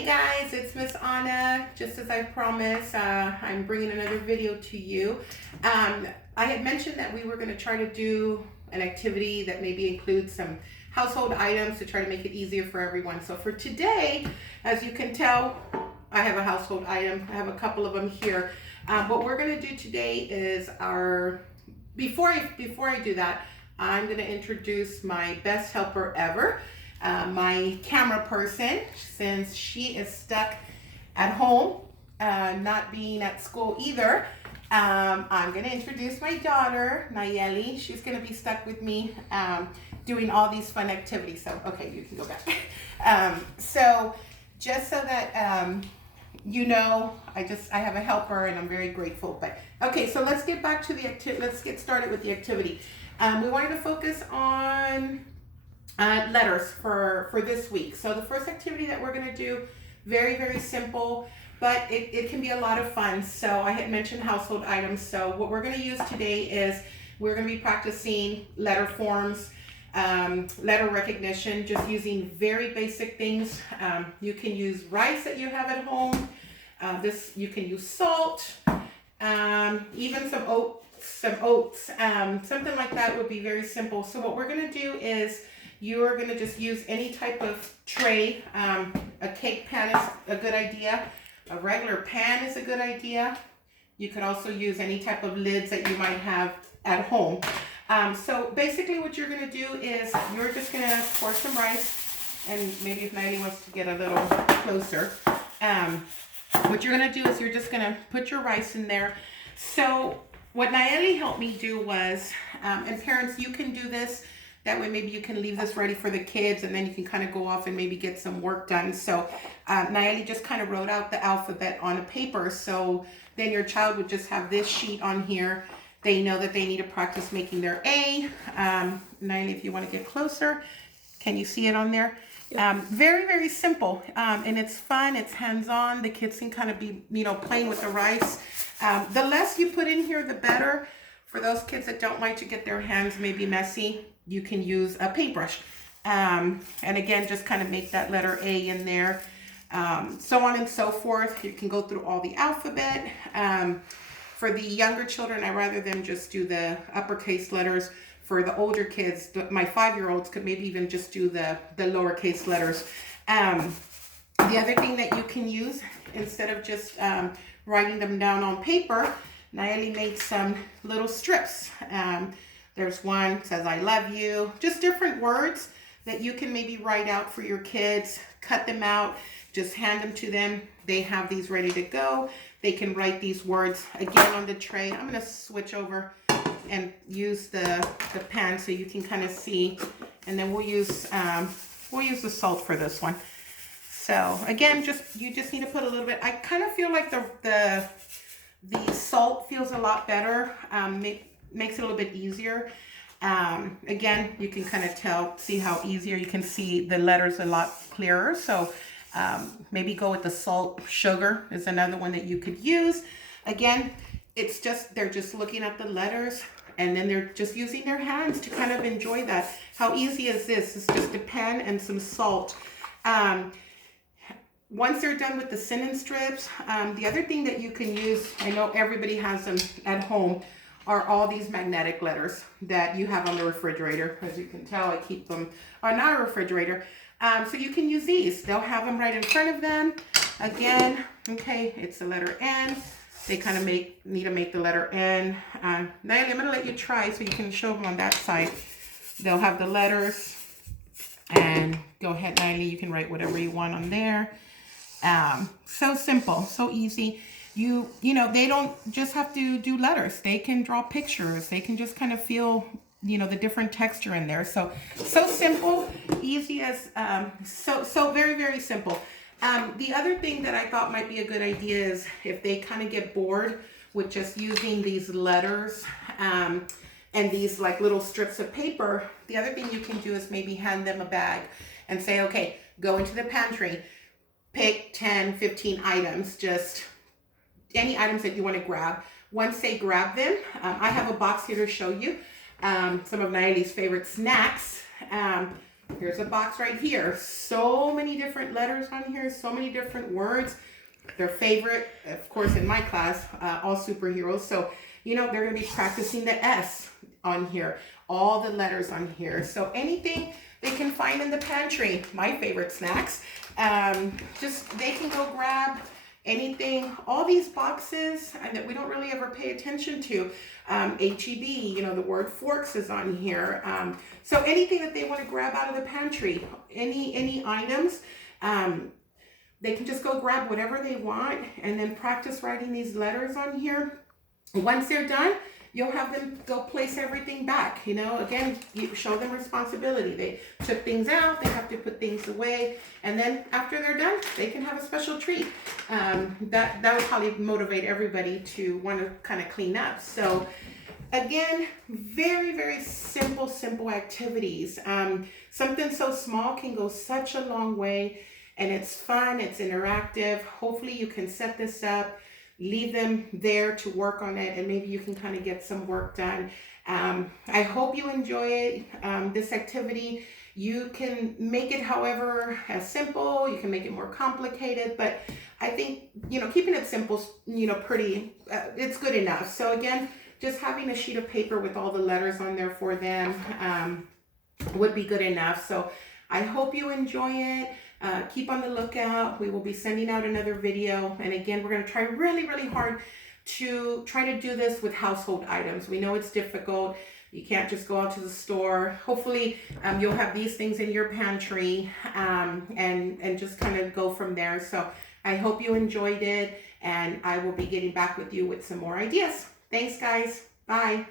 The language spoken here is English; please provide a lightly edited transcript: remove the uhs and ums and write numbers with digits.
Hey guys, it's Miss Anna. Just as I promised, I'm bringing another video to you. I had mentioned that we were going to try to do an activity that maybe includes some household items to try to make it easier for everyone. So for today, as you can tell, I have a household item. I have a couple of them here. What we're going to do today is before I do that, I'm going to introduce my best helper ever. My camera person, since she is stuck at home, not being at school either. I'm going to introduce my daughter, Nayeli. She's going to be stuck with me doing all these fun activities. So, okay, you can go back. So just so that you know, I have a helper and I'm very grateful. But okay, so let's get back to the activity. Let's get started with the activity. We wanted to focus on letters for this week. So the first activity that we're going to do, very, very simple, but it can be a lot of fun. So I had mentioned household items. So what we're going to use today is we're going to be practicing letter forms, letter recognition, just using very basic things. You can use rice that you have at home. You can use salt, even some oats, something like that would be very simple. So what we're going to do is you're going to just use any type of tray. A cake pan is a good idea. A regular pan is a good idea. You could also use any type of lids that you might have at home. So basically what you're going to do is you're just going to pour some rice, and maybe if Nayeli wants to get a little closer. What you're going to do is you're just going to put your rice in there. So what Nayeli helped me do was, and parents, you can do this. That way maybe you can leave this ready for the kids and then you can kind of go off and maybe get some work done. So Nayeli just kind of wrote out the alphabet on a paper. So then your child would just have this sheet on here. They know that they need to practice making their A. Nayeli, if you want to get closer, can you see it on there? Yep. Very, very simple. And it's fun. It's hands-on. The kids can kind of be, playing with the rice. The less you put in here, the better. For those kids that don't like to get their hands maybe messy, you can use a paintbrush. And again, just kind of make that letter A in there. So on and so forth. You can go through all the alphabet. For the younger children, I rather them just do the uppercase letters. For the older kids, my 5-year-olds could maybe even just do the lowercase letters. The other thing that you can use, instead of just writing them down on paper, Nayeli made some little strips. There's one that says, I love you. Just different words that you can maybe write out for your kids, cut them out, just hand them to them. They have these ready to go. They can write these words again on the tray. I'm going to switch over and use the pan so you can kind of see. And then we'll use the salt for this one. So again, you just need to put a little bit. I kind of feel like the salt feels a lot better. Makes it a little bit easier. Again, you can kind of see how easier you can see the letters a lot clearer. So maybe go with the salt. Sugar is another one that you could use. Again, they're just looking at the letters and then they're just using their hands to kind of enjoy that. How easy is this? It's just a pen and some salt. Once they're done with the cinnamon strips, the other thing that you can use, I know everybody has them at home, are all these magnetic letters that you have on the refrigerator. As you can tell, I keep them on our refrigerator. So you can use these. They'll have them right in front of them. Again, okay, it's the letter N. They kind of need to make the letter N. Nayeli, I'm going to let you try so you can show them on that side. They'll have the letters. And go ahead, Nayeli, you can write whatever you want on there. So simple, so easy. They don't just have to do letters. They can draw pictures. They can just kind of feel, the different texture in there. So simple, easy as, so very, very simple. The other thing that I thought might be a good idea is if they kind of get bored with just using these letters, and these like little strips of paper, the other thing you can do is maybe hand them a bag and say, okay, go into the pantry, pick 10, 15 items, just any items that you want to grab. Once they grab them, I have a box here to show you some of Nayeli's favorite snacks. Here's a box right here. So many different letters on here, so many different words. Their favorite, of course, in my class, all superheroes. So, you know, they're going to be practicing the S on here, all the letters on here. So anything they can find in the pantry, my favorite snacks, just they can go grab anything. All these boxes that we don't really ever pay attention to, HEB, you know, the word forks is on here. So anything that they want to grab out of the pantry, any items, they can just go grab whatever they want and then practice writing these letters on here. Once they're done, you'll have them go place everything back. You know, again, you show them responsibility. They took things out, they have to put things away, and then after they're done, they can have a special treat. That would probably motivate everybody to want to kind of clean up. So again, very, very simple activities. Something so small can go such a long way, and it's fun, it's interactive. Hopefully you can set this up, leave them there to work on it, and maybe you can kind of get some work done. I hope you enjoy it, this activity. You can make it however as simple, you can make it more complicated, but I think, you know, keeping it simple, you know, pretty, it's good enough. So again, just having a sheet of paper with all the letters on there for them would be good enough. So I hope you enjoy it. Keep on the lookout. We will be sending out another video. And again, we're going to try really, really hard to try to do this with household items. We know it's difficult. You can't just go out to the store. Hopefully, you'll have these things in your pantry and just kind of go from there. So I hope you enjoyed it, and I will be getting back with you with some more ideas. Thanks, guys. Bye.